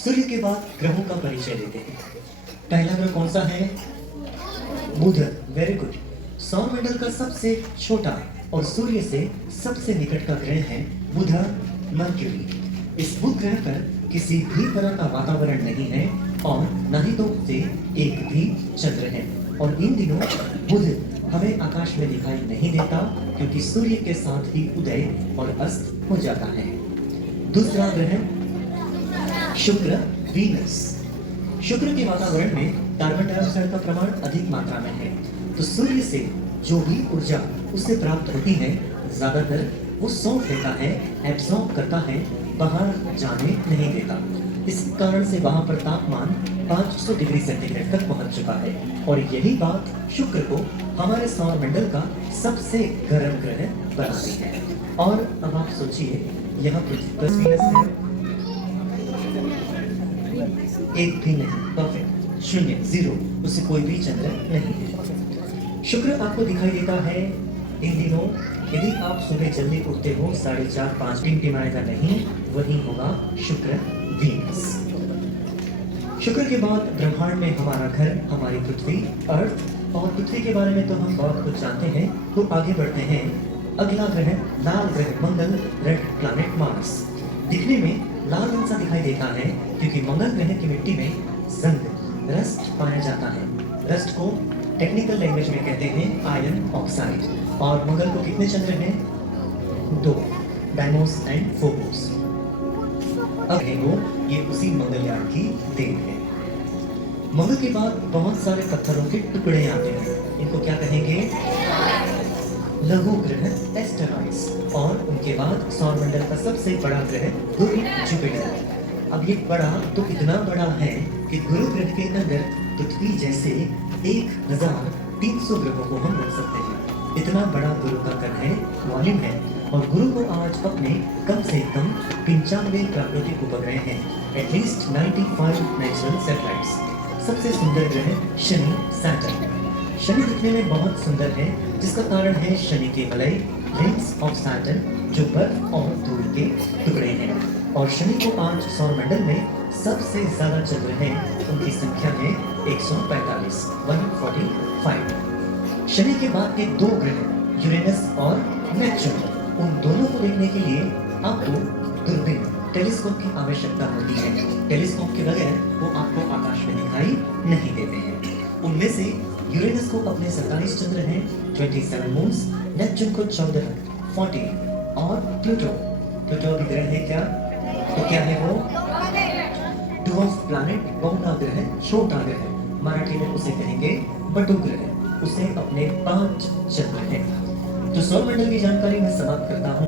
सूर्य के बाद ग्रहों का परिचय लेते हैं। पहला ग्रह कौन सा है? बुध। Very good. सौरमंडल का सबसे छोटा और सूर्य से सबसे निकट का ग्रह है बुध, मर्क्यूरी। इस बुध ग्रह पर किसी भी तरह का वातावरण नहीं है और न ही तो उसे एक भी चंद्र है। और इन दिनों बुध हमें आकाश में दिखाई नहीं देता क्योंकि सूर्य के साथ ही उदय और अस्त हो जाता है। दूसरा ग्रह शुक्र, वीनस। शुक्र के वातावरण में कार्बन डाइऑक्साइड का प्रमाण अधिक मात्रा में है, तो सूर्य से जो भी ऊर्जा उसे प्राप्त होती है ज्यादातर वो सौंप देता है, एब्सॉर्ब करता है, बाहर जाने नहीं देता। इस कारण से वहां पर तापमान 500 डिग्री सेंटीग्रेड तक पहुंच चुका है और यही बात शुक्र को हमारे सौरमंडल का सबसे गर्म ग्रह बनाती है। और अब आप सोचिए, यहाँ पृथ्वी है, एक भी नहीं, परफेक्ट, शून्य, जीरो, उसे कोई भी चंद्र नहीं है। शुक्र आपको दिखाई देता है इन दिनों। यदि आप सुबह जल्दी उठते हो 4:30-5 टिमटिमाएगा नहीं, वही होगा शुक्र, वीनस। शुक्र के बाद ब्रह्मांड में हमारा घर, हमारी पृथ्वी, अर्थ। और पृथ्वी के बारे में तो हम बहुत कुछ जानते हैं, तो आगे बढ़ते हैं। अगला ग्रह लाल ग्रह मंगल, रेड प्लैनेट मार्स। दिखने में लाल रंग सा दिखाई देता है क्योंकि मंगल ग्रह की मिट्टी में जंग, रस्ट पाया जाता है। रस्ट को टेक्निकल लैंग्वेज में कहते हैं आयरन ऑक्साइड। और मंगल को कितने चंद्र हैं? 2, डाइमोस एंड फोबोस। अब है वो, ये उसी मंगलयान की देन है। मंगल के बाद बहुत सारे पत्थरों के टुकड़े आते हैं, इनको क्या कहेंगे? लघु ग्रह, एस्टेरॉइड्स। और उनके बाद सौरमंडल का सबसे बड़ा ग्रह गुरु, जुपिटर। अब ये बड़ा तो इतना बड़ा है कि गुरु ग्रह के अंदर पृथ्वी जैसे 1300 ग्रहों को हम रख सकते हैं। इतना बड़ा गुरु का कण है, वॉल्यूम है। और गुरु को आज अपने कम से कम 95 प्राकृतिक उपग्रह हैं, एटलीस्ट 95 नेचुरल सैटेलाइट्स। सबसे सुंदर ग्रह शनि, सैटर्न। शनि दिखने में बहुत सुंदर है, जिसका कारण है शनि के वलय, रिंग्स ऑफ सैटर्न, जो बर्फ और धूल के टुकड़े हैं। और शनि को आज सौरमंडल में सबसे ज्यादा चंद्र हैं, उनकी संख्या है 145, 145। शनि के बाद के दो ग्रह यूरेनस और नेपच्यून, उन दोनों को देखने के लिए आपको दूरबीन, टेलीस्कोप की आवश्यकता होती है। टेलीस्कोप के बगैर वो आपको आकाश में दिखाई नहीं देते हैं। उनमें से यूरेनस को अपने 27 चंद्र हैं, 27 मून्स, नेपच्यून को 14, 40। और प्लूटो भी ग्रह है क्या? तो क्या है वो? ड्वार्फ प्लैनेट, बहुला ग्रह, छोटा ग्रह। मराठी में उसे कहेंगे बटू ग्रह। उसे अपने 5 चंद्र हैं। तो सौरमंडल की जानकारी मैं समाप्त करता हूँ।